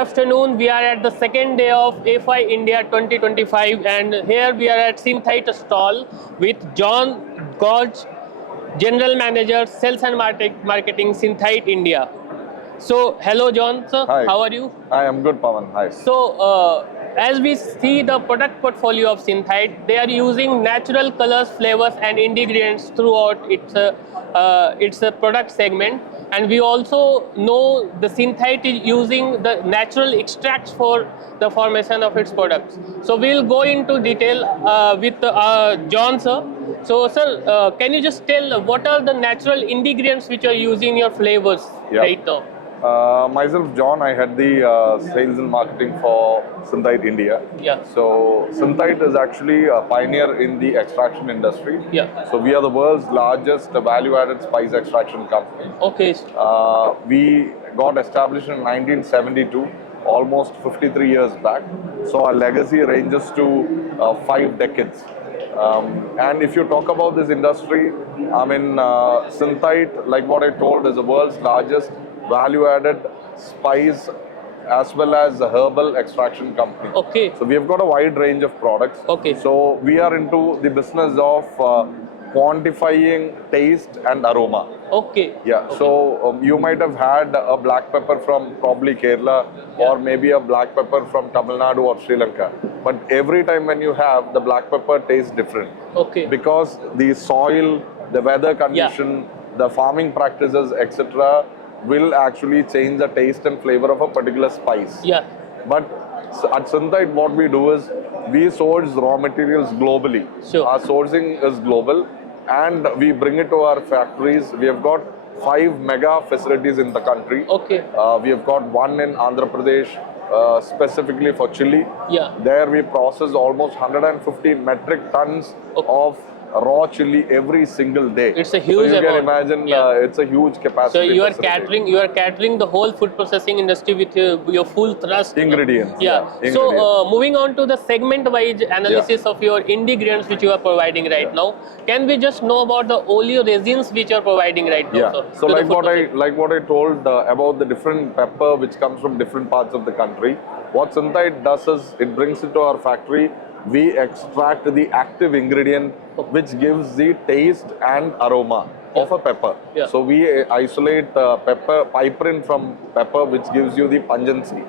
afternoon. We are at the second day of AFI India 2025 and here we are at Synthite stall with John Gorge, General Manager, Sales and Marketing, Synthite India. So, hello John, sir. Hi. How are you? Hi, I'm good, Pawan. Hi. So, as we see the product portfolio of Synthite, they are using natural colors, flavors and ingredients throughout its a product segment. And we also know the Synthite is using the natural extracts for the formation of its products. So, we'll go into detail with John, sir. So, sir, can you just tell what are the natural ingredients which are using your flavors right now? Myself, John, I had the sales and marketing for Synthite India. Yeah. So, Synthite is actually a pioneer in the extraction industry. Yeah. So, we are the world's largest value-added spice extraction company. Okay. We got established in 1972, almost 53 years back. So, our legacy ranges to 5 decades. And if you talk about this industry, I mean, Synthite, like what I told, is the world's largest value-added spice as well as a herbal extraction company. Okay. So we have got a wide range of products. Okay. So we are into the business of quantifying taste and aroma. Okay. Yeah. Okay. So you might have had a black pepper from probably Kerala or maybe a black pepper from Tamil Nadu or Sri Lanka. But every time when you have, the black pepper tastes different. Okay. Because the soil, the weather condition, the farming practices, etc., will actually change the taste and flavor of a particular spice. Yeah. But at Synthite, what we do is we source raw materials globally. Sure. Our sourcing is global and we bring it to our factories. We have got 5 mega facilities in the country. Okay. We have got one in Andhra Pradesh, specifically for chili. Yeah. There we process almost 150 metric tons of raw chili every single day. It's a huge so you amount. can imagine it's a huge capacity. So you are facility. catering the whole food processing industry with your full thrust. Ingredients. Yeah. So moving on to the segment-wise analysis of your ingredients which you are providing right now, can we just know about the oleoresins which you are providing right now? Yeah. So like what I told about the different pepper which comes from different parts of the country. What Synthite does is it brings it to our factory. We extract the active ingredient which gives the taste and aroma of a pepper. Yeah. So we isolate pepper, piperine from pepper which gives you the pungency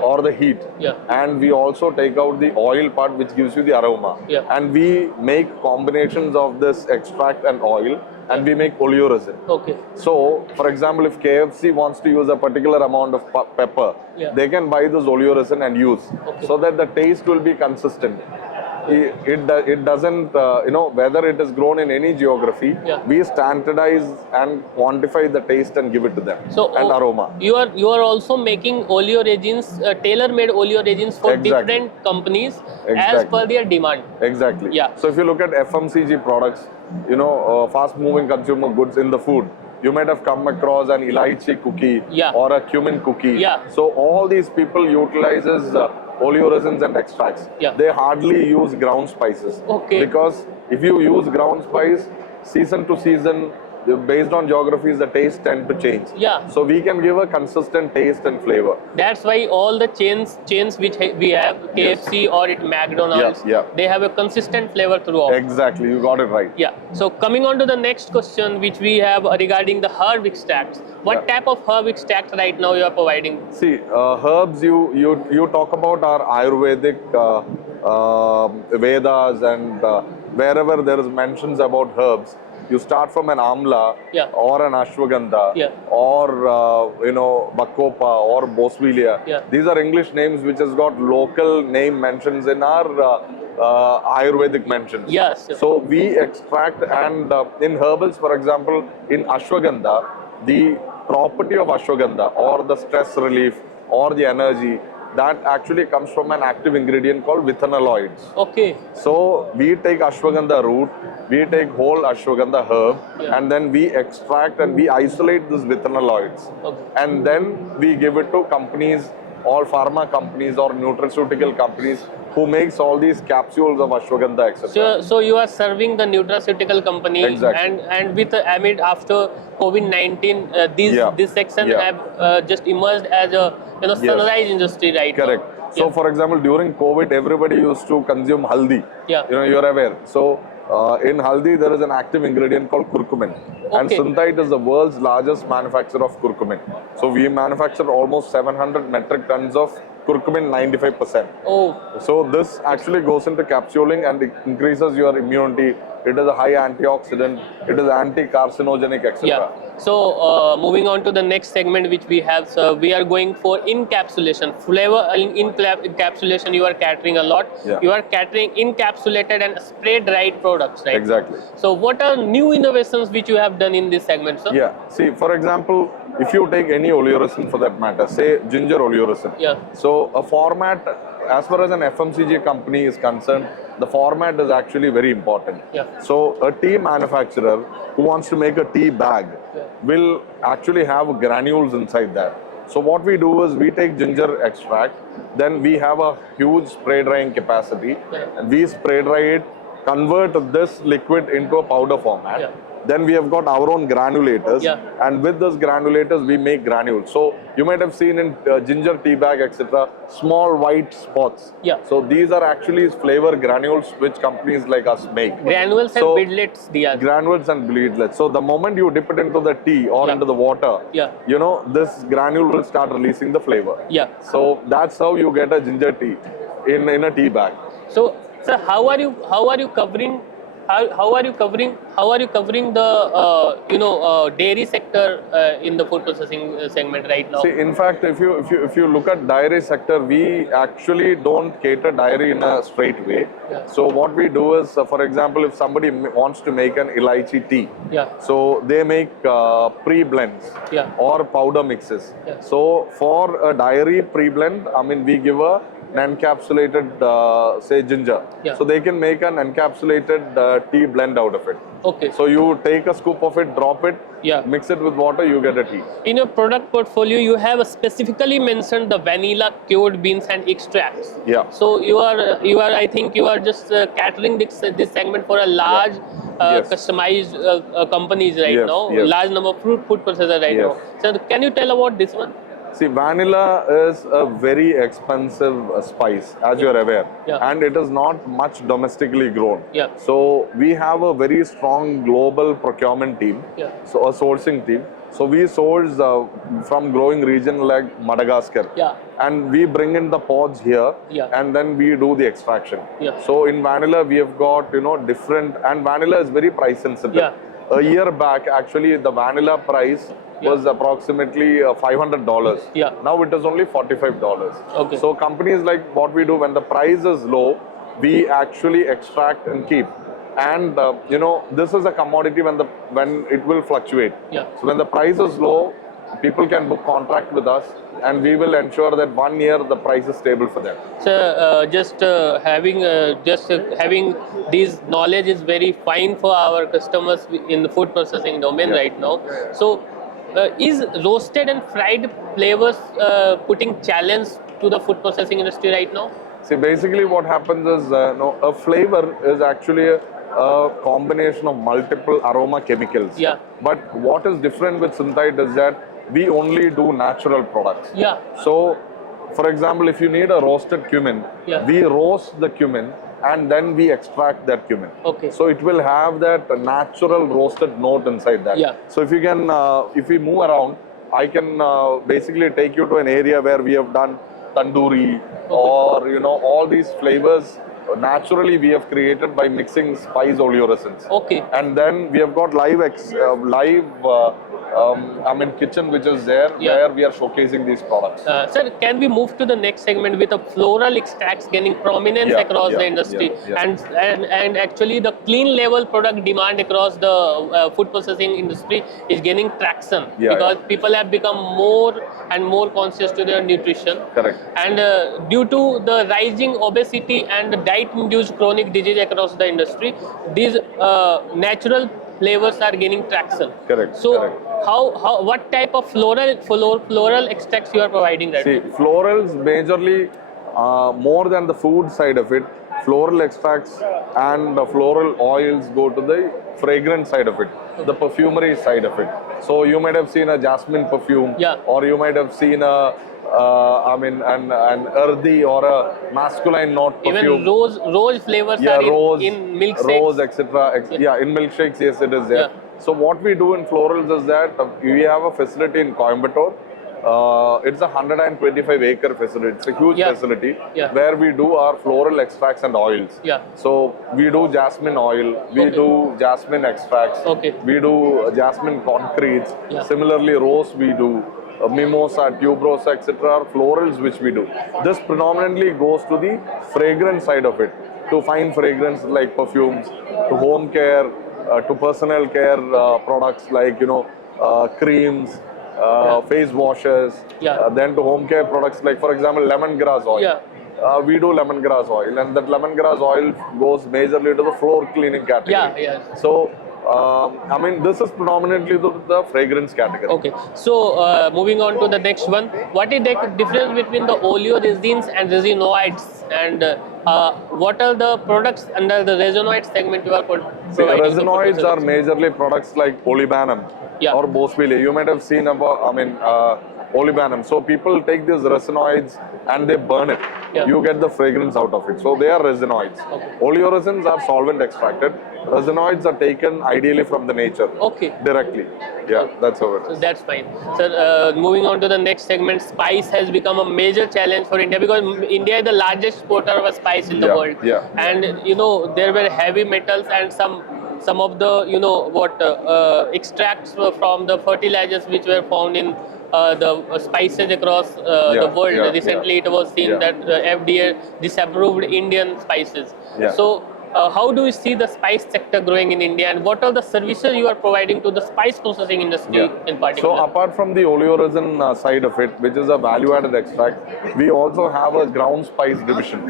or the heat. Yeah. And we also take out the oil part which gives you the aroma. Yeah. And we make combinations of this extract and oil and we make oleoresin. Okay. So, for example, if KFC wants to use a particular amount of pepper, they can buy this oleoresin and use so that the taste will be consistent. It doesn't, whether it is grown in any geography, we standardize and quantify the taste and give it to them. So, and aroma. You are also making oleoresins, tailor-made oleoresins for different companies as per their demand. Exactly. Yeah. So if you look at FMCG products, fast-moving consumer goods in the food, you might have come across an elaichi cookie or a cumin cookie. So all these people utilizes oleoresins and extracts. They hardly use ground spices. Because if you use ground spice, season to season, based on geographies, the taste tend to change. So we can give a consistent taste and flavor. That's why all the chains which we have, KFC or McDonald's, they have a consistent flavor throughout. Exactly, you got it right. Yeah. So coming on to the next question which we have regarding the herb extracts. What type of herb extracts right now you are providing? See, herbs, you talk about our Ayurvedic Vedas and wherever there is mentions about herbs, you start from an amla or an ashwagandha or bacopa or boswellia. These are English names which has got local name mentions in our Ayurvedic mentions. So we extract and in herbals, for example, in ashwagandha, the property of ashwagandha or the stress relief or the energy, that actually comes from an active ingredient called vithanoloids. Okay. So we take ashwagandha root, we take whole ashwagandha herb, and then we extract and we isolate these vithanoloids. And then we give it to companies all pharma companies or nutraceutical companies who makes all these capsules of ashwagandha, etc. So you are serving the nutraceutical company, exactly. and with amid after COVID-19, this section have just emerged as a sunrise industry right Correct. now. So for example, during COVID, everybody used to consume haldi. You're aware. So in haldi, there is an active ingredient called curcumin. And Synthite is the world's largest manufacturer of curcumin. So we manufacture almost 700 metric tons of curcumin, 95%. So this actually goes into capsuling and it increases your immunity. It is a high antioxidant. It is anti-carcinogenic, etc. So moving on to the next segment which we have, so we are going for encapsulation. Flavor encapsulation you are catering a lot. You are catering encapsulated and spray dried products, right? Exactly. So what are new innovations which you have done in this segment, sir? See, for example, if you take any oleoresin for that matter, say ginger oleoresin. So a format, as far as an FMCG company is concerned, the format is actually very important. So a tea manufacturer who wants to make a tea bag will actually have granules inside that. So what we do is we take ginger extract, then we have a huge spray drying capacity, and we spray dry it, convert this liquid into a powder format. Then we have got our own granulators, and with those granulators we make granules. So you might have seen in ginger tea bag, etc., small white spots. So these are actually flavor granules which companies like us make. Granules and beadlets, granules and beadlets. So the moment you dip it into the tea or into the water, this granule will start releasing the flavor. So that's how you get a ginger tea in a tea bag. So how are you covering? How are you covering the dairy sector in the food processing segment right now? See, in fact, if you look at dairy sector, we actually don't cater dairy in a straight way. So what we do is, for example, if somebody wants to make an elaichi tea, so they make pre-blends or powder mixes. So for a dairy pre-blend, I mean, we give an encapsulated, say, ginger. So they can make an encapsulated tea blend out of it. So you take a scoop of it, drop it, mix it with water, you get a tea. In your product portfolio, you have specifically mentioned the vanilla, cured beans, and extracts. So you are I think you are just catering this segment for a large customized companies right now, large number of food processors right now. So can you tell about this one? See, vanilla is a very expensive spice, as you are aware, and it is not much domestically grown. So we have a very strong global procurement team, so a sourcing team. So we source from growing region like Madagascar, and we bring in the pods here, and then we do the extraction. So in vanilla, we have got different, and vanilla is very price sensitive. A year back, actually, the vanilla price was approximately $500. Now it is only $45. So companies like what we do, when the price is low, we actually extract and keep. And this is a commodity when it will fluctuate. So when the price is low, people can book contract with us, and we will ensure that 1 year the price is stable for them. So just having this knowledge is very fine for our customers in the food processing domain right now. So is roasted and fried flavors putting challenge to the food processing industry right now? See, basically what happens is a flavor is actually a combination of multiple aroma chemicals. But what is different with Synthite is that we only do natural products. So, for example, if you need a roasted cumin, we roast the cumin and then we extract that cumin. So it will have that natural roasted note inside that. So if you can, if we move around, I can basically take you to an area where we have done tandoori or all these flavors. Naturally, we have created by mixing spice oleoresins. And then we have got live kitchen which is there where we are showcasing these products. Sir, can we move to the next segment with the floral extracts gaining prominence across the industry? And actually the clean label product demand across the food processing industry is gaining traction because people have become more and more conscious to their nutrition. And due to the rising obesity and diet-induced chronic disease across the industry, these natural flavors are gaining traction. So what type of floral extracts you are providing right See, now? florals majorly, more than the food side of it, floral extracts and the floral oils go to the fragrance side of it, the perfumery side of it. So you might have seen a jasmine perfume, or you might have seen a, an earthy or a masculine note perfume. Even rose flavors are in milkshakes. Rose, etc. In milkshakes, yes, it is there. So what we do in florals is that we have a facility in Coimbatore. It's a 125-acre facility. It's a huge facility where we do our floral extracts and oils. So we do jasmine oil, we do jasmine extracts, we do jasmine concretes. Similarly, rose we do. Mimosa, tuberose, etc. are florals which we do. This predominantly goes to the fragrance side of it, to fine fragrance like perfumes, to home care, to personal care products like creams, face washes, then to home care products like, for example, lemongrass oil. We do lemongrass oil, and that lemongrass oil goes majorly to the floor cleaning category. So this is predominantly the fragrance category. Okay, so moving on to the next one, what is the difference between the oleoresins and resinoids, and what are the products under the resinoid segment you are providing? Resinoids are majorly products like olibanum or boswellia. You might have seen about, olibanum. So people take these resinoids and they burn it. You get the fragrance out of it. So they are resinoids. Oleoresins are solvent extracted. Resinoids are taken ideally from the nature. Directly. That's how it is. So that's fine. Sir, moving on to the next segment, spice has become a major challenge for India because India is the largest exporter of spice in the world. And there were heavy metals and some of the extracts from the fertilizers which were found in the spices across the world. Recently it was seen that FDA disapproved Indian spices. So how do you see the spice sector growing in India, and what are the services you are providing to the spice processing industry in particular? So apart from the oleoresin side of it, which is a value-added extract, we also have a ground spice division.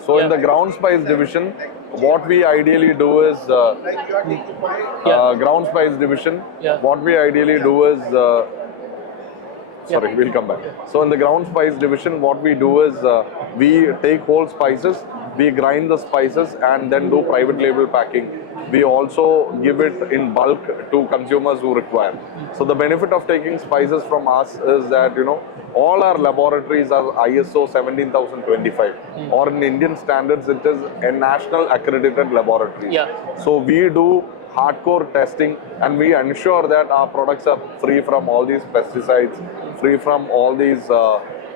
So in the ground spice division, what we ideally do is ground spice division. What we ideally do is sorry, we'll come back. So in the ground spice division, what we do is we take whole spices, we grind the spices and then do private label packing. We also give it in bulk to consumers who require. So the benefit of taking spices from us is that, all our laboratories are ISO 17025 or in Indian standards, it is a national accredited laboratory. So we do hardcore testing and we ensure that our products are free from all these pesticides, free from all these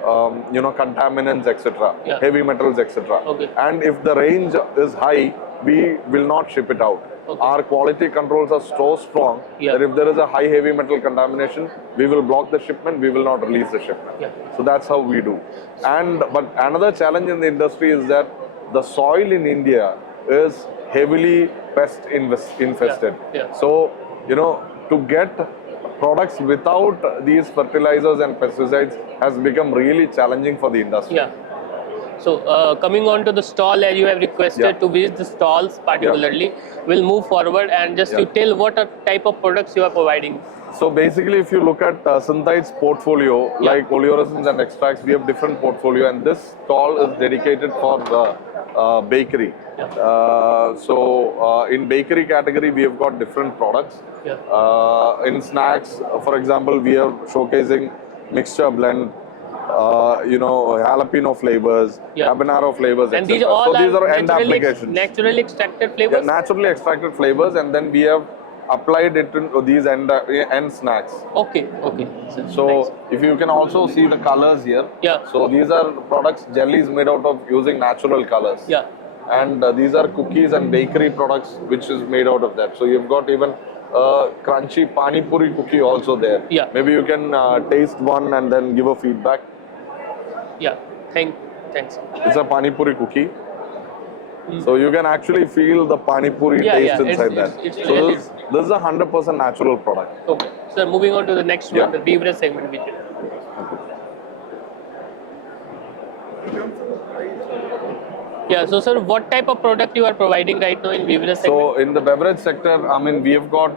contaminants, etc., heavy metals, etc. And if the range is high, we will not ship it out. Our quality controls are so strong that if there is a high heavy metal contamination, we will block the shipment, we will not release the shipment. So that's how we do. But another challenge in the industry is that the soil in India is heavily pest infested. So, to get products without these fertilizers and pesticides has become really challenging for the industry. So coming on to the stall, as you have requested to visit the stalls particularly, we'll move forward and just to tell what type of products you are providing. So basically, if you look at Synthite's portfolio, like oleoresins and extracts, we have different portfolio, and this stall is dedicated for the bakery. In bakery category, we have got different products. In snacks, for example, we are showcasing mixture blend, jalapeno flavors, habanero flavors, and etc. these all these are end naturally, applications. Naturally extracted flavors? Naturally extracted flavors, and then we have applied it to these end snacks. So nice. if you can also see the colors here. So these are products, jellies made out of using natural colors. And these are cookies and bakery products which is made out of that. So you've got even crunchy pani puri cookie also there. Maybe you can taste one and then give a feedback. Thanks. It's a pani puri cookie. So you can actually feel the pani puri taste inside that. So this is a 100% natural product. Okay. So moving on to the next one, the beverage segment. So sir, what type of product you are providing right now in beverage segment? So in the beverage sector, we have got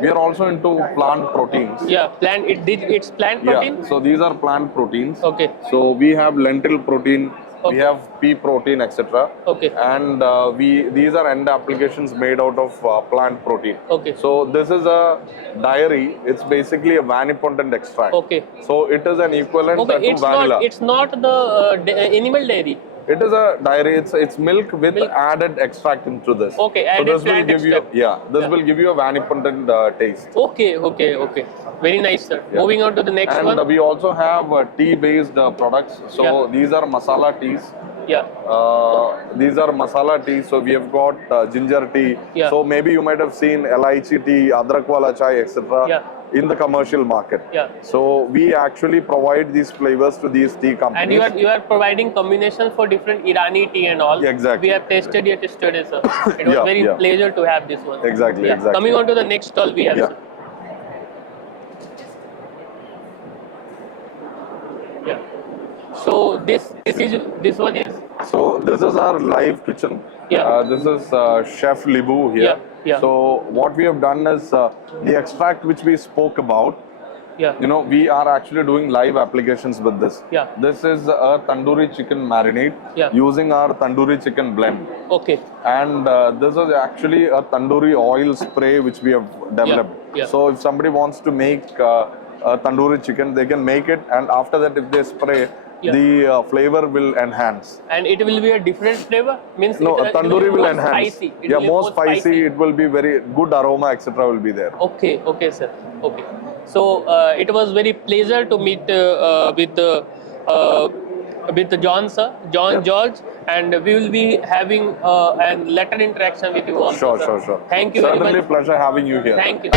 we are also into plant proteins. Yeah, it's plant protein? Yeah, so these are plant proteins. Okay. So we have lentil protein, Okay. we have pea protein, etc. Okay. And these are end applications made out of plant protein. Okay. So this is a dairy. It's basically a vanipotent extract. Okay. So it is an equivalent to vanilla. It's not the animal dairy. It is a dairy. It's milk with added extract into this. Okay, so added this will plant give you extract. this will give you a vanipotent taste. Okay. Very nice, sir. Yeah. Moving on to the next one. And we also have tea-based products. So these are masala teas. Yeah. These are masala tea. So we have got ginger tea. Yeah. So maybe you might have seen elaichi tea, adrak wala chai, etc. Yeah. in the commercial market. Yeah. So we actually provide these flavors to these tea companies. And you are providing combinations for different Irani tea and all. Exactly. We have tasted it yesterday, sir. It was very pleasure to have this one. Exactly. Exactly. Coming on to the next stall we have. Yeah. Sir. Yeah. So this one is. So this is our live kitchen. Yeah. This is Chef Libu here. Yeah. Yeah. So what we have done is the extract which we spoke about. Yeah. You know, we are actually doing live applications with this. Yeah. This is a tandoori chicken marinade using our tandoori chicken blend. Okay. And this is actually a tandoori oil spray which we have developed. Yeah. So if somebody wants to make a tandoori chicken, they can make it, and after that, if they spray, the flavor will enhance. And it will be a different flavor? Means no, tandoori will enhance. Spicy. More spicy. It will be very good aroma, etc. will be there. Okay, sir. Okay. So it was very pleasure to meet with John, sir, George, and we will be having a later interaction with you also. Sure. Thank you Certainly very much. Pleasure having you here. Thank you.